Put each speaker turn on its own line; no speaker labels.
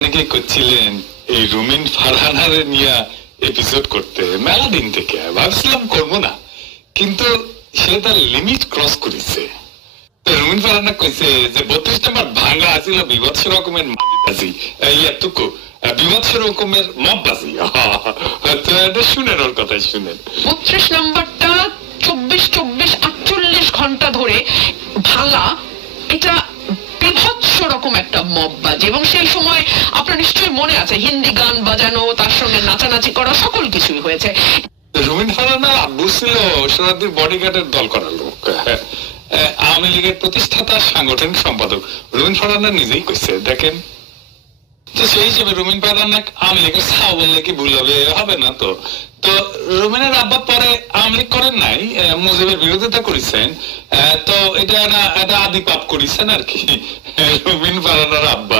অনেকে করছিলেন এই রুমিন ফারহানারে নিয়ে এপিসোড করতে মেলা দিন থেকে। ভাবছিলাম করব না, কিন্তু সে তার লিমিট ক্রস করেছে। রুমিন ফারহানা কইছে যে বত্রিশ নম্বর ভাঙা আছিল, বিভৎস রকমের মাগিবাজি ইয়াতুকু বিভৎস রকমের মববাজি এটা শুনেন ওর কথাই শুনেন।
বত্রিশ নাম্বারটা চব্বিশ চব্বিশ, আটচল্লিশ ঘণ্টা ধরে ভাঙা, এটা একটা মব বাজে। এবং সেই সময় আপনার নিশ্চয়ই মনে আছে হিন্দি গান বাজানো তার সঙ্গে নাচানাচি করা সকল কিছুই হয়েছে।
রুমিন ফারানা আব্বু ছিল সোনাদির বডিগার্ডের দল করার লোক আহ, আওয়ামী লীগের প্রতিষ্ঠাতা সাংগঠনিক সম্পাদক। রবীন্দ্রনাথ নিজেই কইছে দেখেন তো সেই হিসেবে রুমিন ফারানা আওয়ামী লীগের ছাও বললে কি ভুল হবে হবে না তো। তো রুমিনের আব্বা পরে আওয়ামী লীগ করেন নাই মুজিবের বিরোধিতা করেছেন তো এটা না এটা আদি পাপ করেছেন আর কি রুমিন তার আব্বু।